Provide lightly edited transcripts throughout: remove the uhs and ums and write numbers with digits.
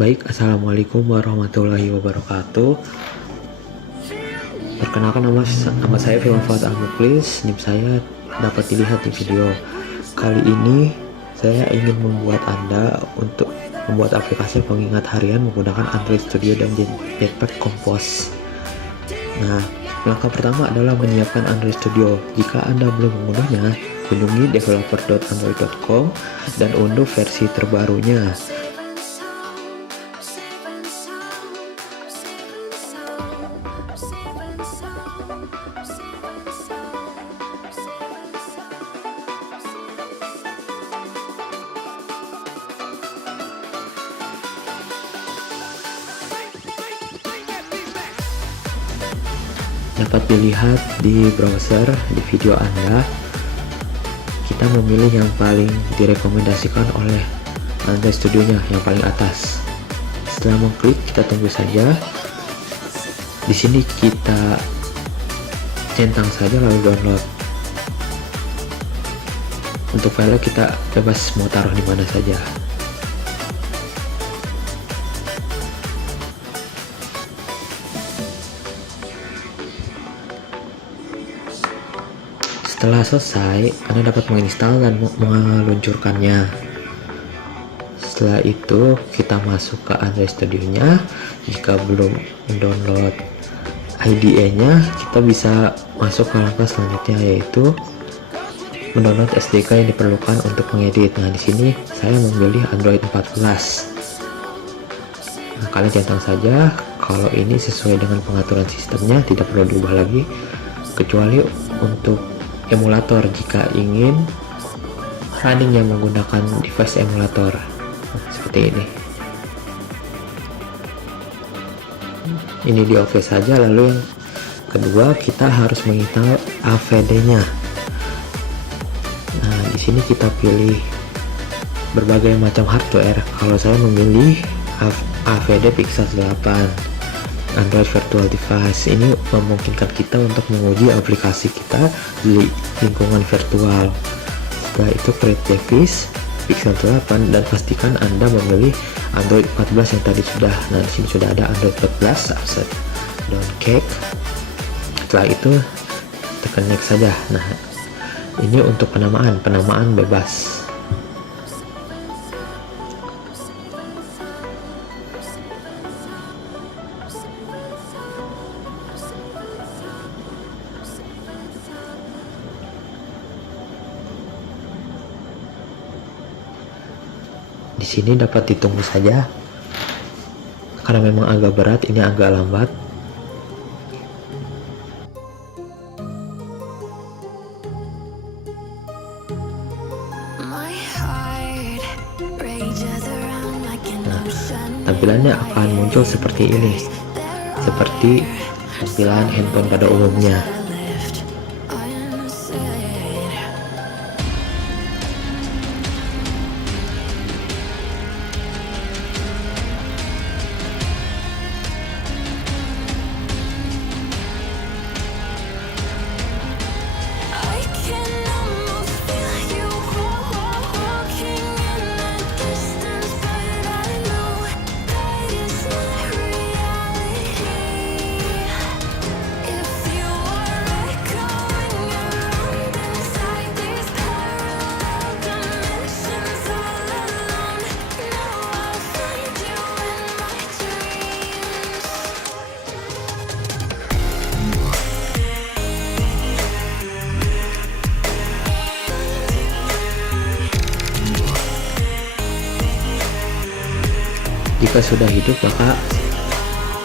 Baik, assalamualaikum warahmatullahi wabarakatuh. Perkenalkan nama saya Firman Fuad Al-Muklis. NIM saya dapat dilihat di video. Kali ini saya ingin membuat Anda untuk membuat aplikasi pengingat harian menggunakan Android Studio dan Jetpack Compose. Nah, langkah pertama adalah menyiapkan Android Studio. Jika Anda belum mengunduhnya, kunjungi developer.android.com dan unduh versi terbarunya. Dapat dilihat di browser di video Anda, kita memilih yang paling direkomendasikan oleh Android Studio-nya, yang paling atas. Setelah mengklik, kita tunggu saja. Di sini kita centang saja lalu download. Untuk file kita bebas mau taruh di mana saja. Setelah selesai, Anda dapat menginstal dan meluncurkannya. Setelah itu, kita masuk ke Android Studio-nya. Jika belum mendownload IDE-nya, kita bisa masuk ke langkah selanjutnya, yaitu mendownload SDK yang diperlukan untuk mengedit. Nah, di sini saya memilih Android 14. Nah, kalian centang saja. Kalau ini sesuai dengan pengaturan sistemnya, tidak perlu diubah lagi, kecuali untuk emulator jika ingin running yang menggunakan device emulator. Nah, seperti ini. Ini di oke saja. Lalu yang kedua, kita harus menginstal AVD-nya. Nah, di sini kita pilih berbagai macam hardware. Kalau saya memilih AVD Pixel 8 Android Virtual Device. Ini memungkinkan kita untuk menguji aplikasi kita di lingkungan virtual. Setelah itu create device Pixel 8 dan pastikan Anda memilih Android 14 yang tadi sudah. Nah, di sini sudah ada Android 14 offset downcake. Setelah itu tekan next saja. Nah, ini untuk penamaan bebas. Di sini dapat ditunggu saja karena memang agak berat, ini agak lambat. Nah, tampilannya akan muncul seperti ini, seperti tampilan handphone pada umumnya. Jika sudah hidup, maka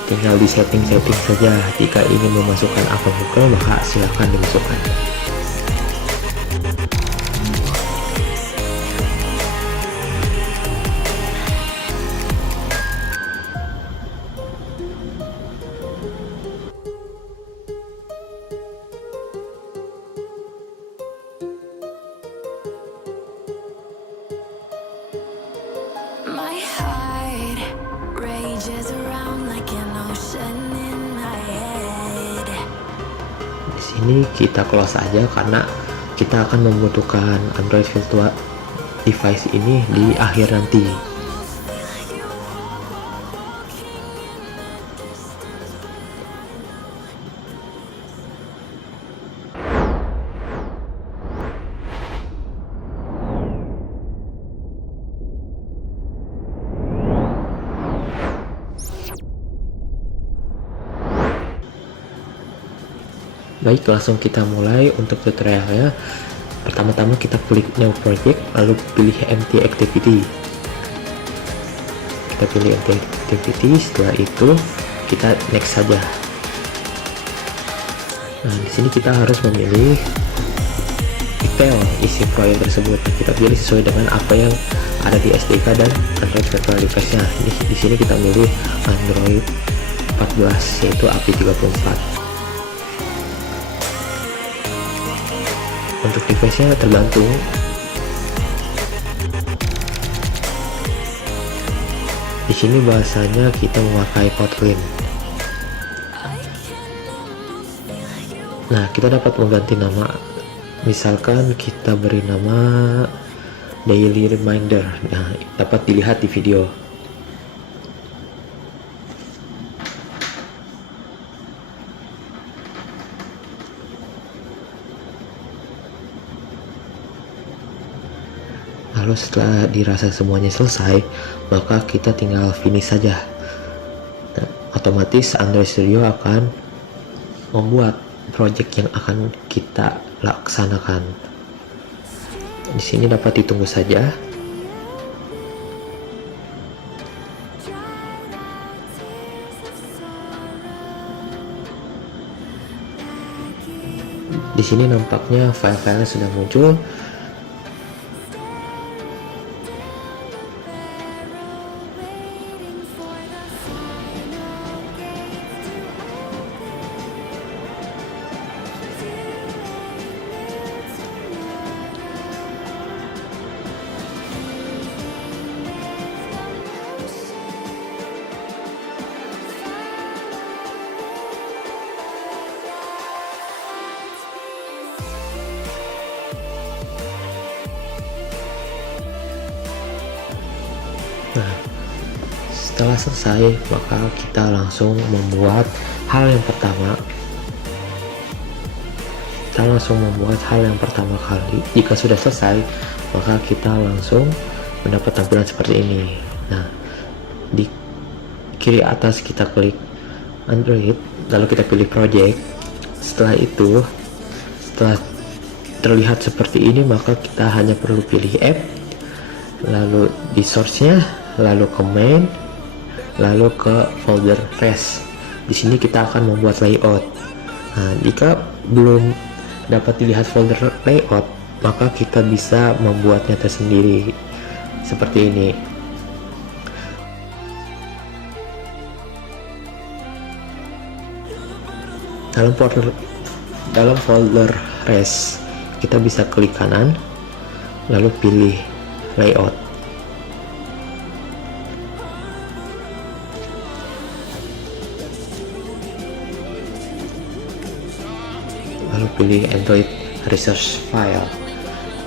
tinggal di setting saja. Jika ingin memasukkan akun Google, maka silakan dimasukkan. My heart rages around like an ocean in my head. Di sini kita close aja karena kita akan membutuhkan Android Virtual Device ini di akhir nanti. Baik, langsung kita mulai untuk tutorialnya. Pertama-tama kita klik new project, lalu pilih empty activity. Kita pilih empty activity, setelah itu kita next saja. Nah, di sini kita harus memilih detail isi proyek tersebut. Kita pilih sesuai dengan apa yang ada di SDK dan Android virtual device-nya. Di sini kita pilih Android 14 yaitu API 34. Untuk device-nya tergantung. Di sini bahasanya kita memakai Kotlin. Nah, kita dapat mengganti nama. Misalkan kita beri nama daily reminder. Nah, dapat dilihat di video. Lalu setelah dirasa semuanya selesai, maka kita tinggal finish saja. Nah, otomatis Android Studio akan membuat project yang akan kita laksanakan. Di sini dapat ditunggu saja. Di sini nampaknya file-filenya sudah muncul. Nah, setelah selesai, maka kita langsung membuat hal yang pertama. Kita langsung membuat hal yang pertama kali. Jika sudah selesai, maka kita langsung mendapat tampilan seperti ini. Nah, di kiri atas kita klik Android, lalu kita pilih project. Setelah itu, setelah terlihat seperti ini, maka kita hanya perlu pilih app, lalu di source-nya, lalu ke main, lalu ke folder res. Di sini kita akan membuat layout. Nah, jika belum dapat dilihat folder layout, maka kita bisa membuatnya tersendiri seperti ini. Dalam folder res, kita bisa klik kanan, lalu pilih layout. Lalu pilih Android resource file.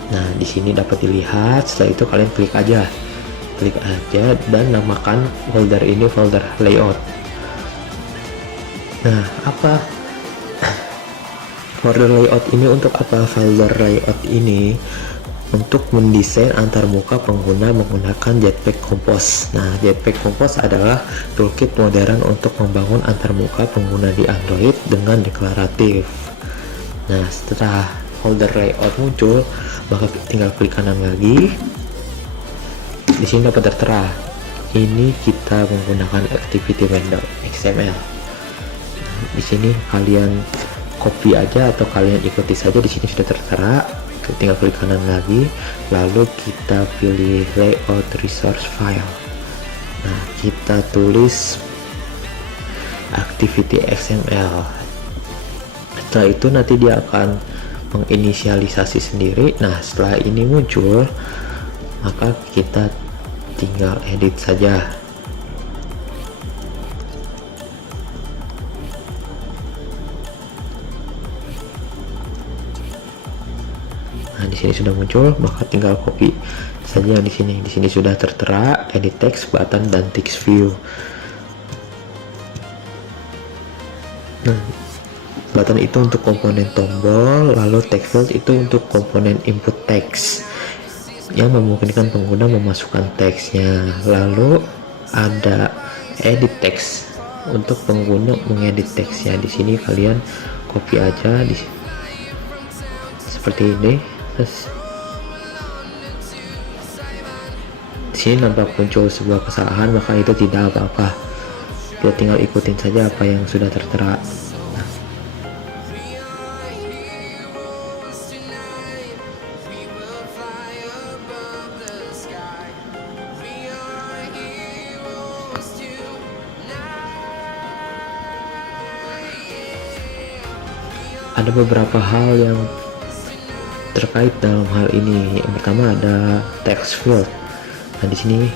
Nah, di sini dapat dilihat. Setelah itu kalian klik aja dan namakan folder ini folder layout. Nah, apa folder layout ini untuk apa? Folder layout ini untuk mendesain antarmuka pengguna menggunakan Jetpack Compose. Nah, Jetpack Compose adalah toolkit modern untuk membangun antarmuka pengguna di Android dengan deklaratif. Nah, setelah folder layout muncul, maka tinggal klik kanan lagi. Di sini dapat tertera. Ini kita menggunakan activity window XML. Di sini kalian copy aja atau kalian ikuti saja. Di sini sudah tertera. Tinggal klik kanan lagi, lalu kita pilih layout resource file. Nah, kita tulis activity XML. Setelah itu nanti dia akan menginisialisasi sendiri. Nah, setelah ini muncul, maka kita tinggal edit saja. Nah, di sini sudah muncul, maka tinggal copy saja di sini. Di sini sudah tertera edit text, button, dan text view. Nah, button itu untuk komponen tombol, lalu text field itu untuk komponen input text yang memungkinkan pengguna memasukkan teksnya. Lalu ada edit text untuk pengguna mengedit teksnya. Di sini kalian copy aja seperti ini. Terus di sini nampak muncul sebuah kesalahan, maka itu tidak apa-apa, kita tinggal ikutin saja apa yang sudah tertera. Ada beberapa hal yang terkait dalam hal ini. Yang pertama ada text field. Nah, di sini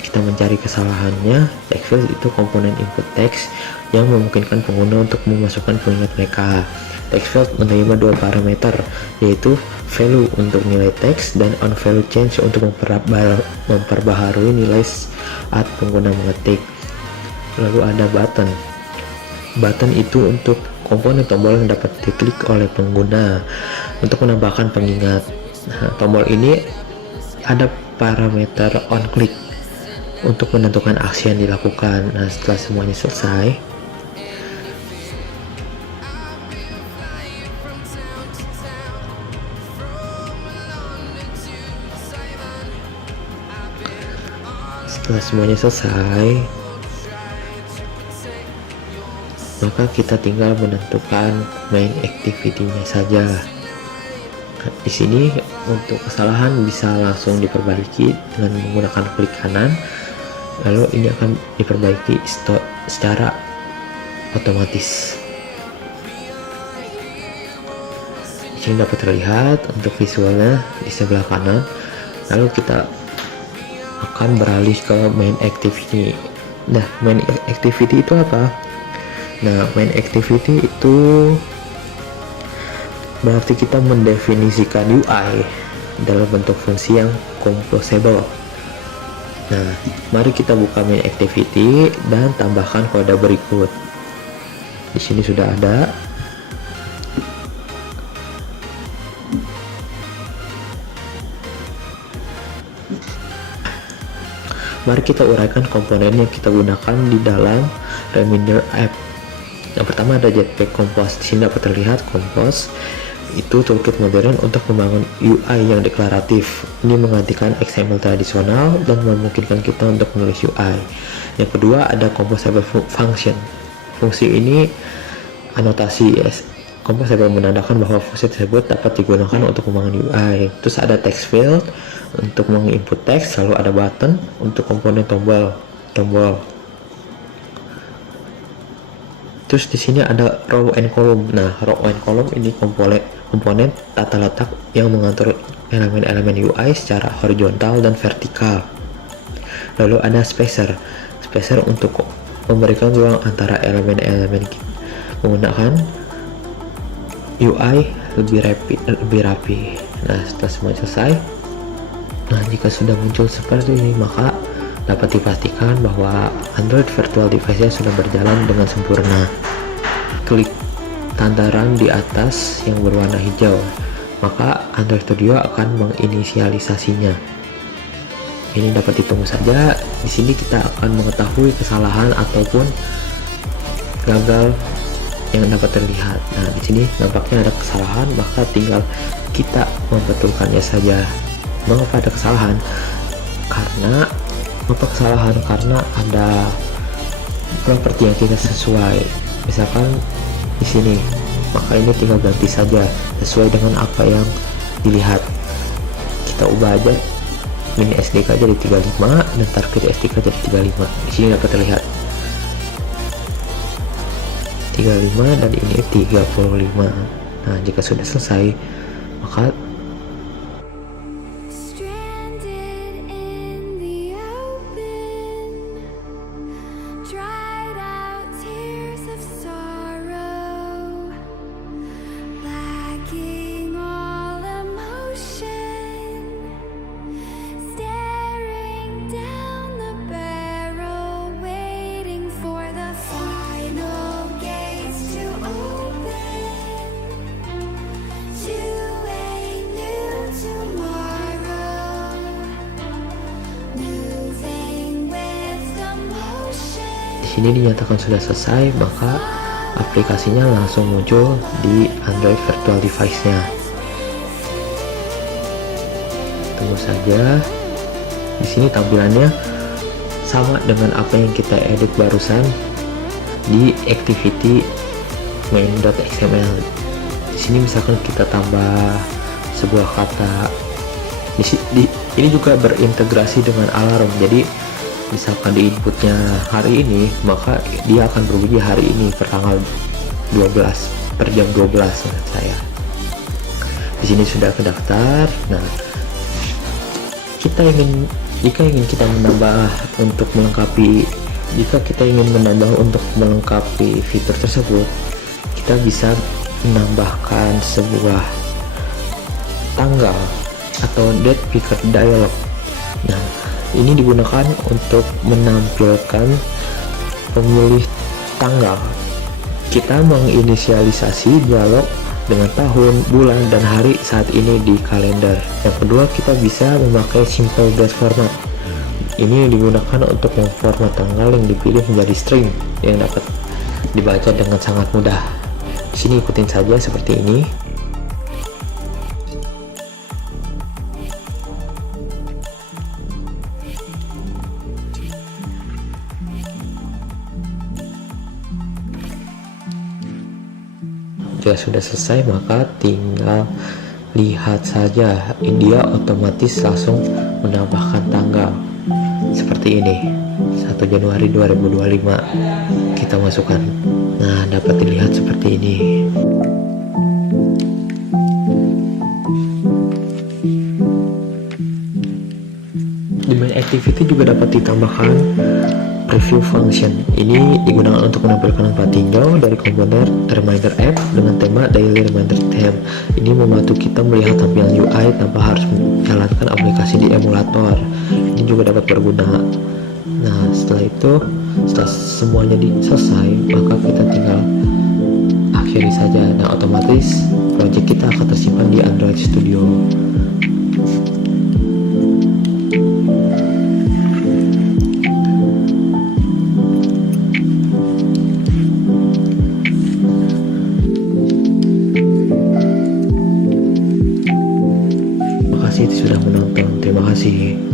kita mencari kesalahannya. Text field itu komponen input text yang memungkinkan pengguna untuk memasukkan pengingat mereka. Text field menerima dua parameter, yaitu value untuk nilai teks dan onValue change untuk memperbaharui nilai saat pengguna mengetik. Lalu ada button. Button itu untuk komponen tombol yang dapat diklik oleh pengguna untuk menambahkan pengingat. Nah, tombol ini ada parameter on click untuk menentukan aksi yang dilakukan. Nah, setelah semuanya selesai, maka kita tinggal menentukan main activity-nya saja. Nah, di sini untuk kesalahan bisa langsung diperbaiki dengan menggunakan klik kanan, lalu ini akan diperbaiki secara otomatis. Di sini dapat terlihat untuk visualnya di sebelah kanan. Lalu kita akan beralih ke main activity. Nah, main activity itu apa? Nah, main activity itu berarti kita mendefinisikan UI dalam bentuk fungsi yang composable. Nah, mari kita buka main activity dan tambahkan kode berikut. Di sini sudah ada. Mari kita uraikan komponen yang kita gunakan di dalam Reminder app. Yang pertama ada Jetpack Compose. Di sini dapat terlihat Compose itu toolkit modern untuk membangun UI yang deklaratif. Ini menggantikan XML tradisional dan memungkinkan kita untuk menulis UI. Yang kedua ada Composable Function. Fungsi ini anotasi Composable menandakan bahwa fungsi tersebut dapat digunakan untuk membangun UI. Terus ada text field untuk menginput teks, lalu ada button untuk komponen tombol. Terus di sini ada row and column. Nah, row and column ini komponen tata letak yang mengatur elemen-elemen UI secara horizontal dan vertikal. Lalu ada spacer untuk memberikan ruang antara elemen-elemen menggunakan UI lebih rapi. Nah, setelah semua selesai, jika sudah muncul seperti ini, maka dapat dipastikan bahwa Android Virtual Device-nya sudah berjalan dengan sempurna. Klik tanda run di atas yang berwarna hijau, maka Android Studio akan menginisialisasinya. Ini dapat ditunggu saja. Di sini kita akan mengetahui kesalahan ataupun gagal yang dapat terlihat. Nah, di sini nampaknya ada kesalahan, maka tinggal kita membetulkannya saja. Mengapa ada kesalahan? Karena ada properti yang tidak sesuai. Misalkan di sini, maka ini tinggal ganti saja sesuai dengan apa yang dilihat. Kita ubah aja mini SDK jadi 35 dan target SDK jadi 35. Di sini dapat terlihat 35 dan ini 35. Nah, jika sudah selesai, maka di sini dinyatakan sudah selesai, maka aplikasinya langsung muncul di Android virtual device-nya. Tunggu saja. Di sini tampilannya sama dengan apa yang kita edit barusan di activity main.xml. Di sini misalkan kita tambah sebuah kata, ini juga berintegrasi dengan alarm. Jadi misalkan di inputnya hari ini, maka dia akan berbunyi hari ini per tanggal 12 per jam 12 menurut saya. Di sini sudah terdaftar. Nah, jika ingin kita menambah untuk melengkapi fitur tersebut, kita bisa menambahkan sebuah tanggal atau date picker dialog. Nah, ini digunakan untuk menampilkan pemilih tanggal. Kita menginisialisasi dialog dengan tahun, bulan, dan hari saat ini di kalender. Yang kedua, kita bisa memakai simple date format. Ini digunakan untuk memformat tanggal yang dipilih menjadi string yang dapat dibaca dengan sangat mudah. Di sini ikutin saja seperti ini. Jika sudah selesai, maka tinggal lihat saja, dia otomatis langsung menambahkan tanggal seperti ini, 1 Januari 2025 kita masukkan. Nah, dapat dilihat seperti ini. Di main activity juga dapat ditambahkan preview function. Ini digunakan untuk menampilkan tempat tinggal dari komponen reminder app dengan tema daily reminder theme. Ini membantu kita melihat tampilan UI tanpa harus menjalankan aplikasi di emulator. Ini juga dapat berguna. Nah, setelah semuanya selesai, maka kita tinggal akhiri saja. Nah, otomatis project kita akan tersimpan di Android Studio. Terima kasih sudah menonton. Terima kasih.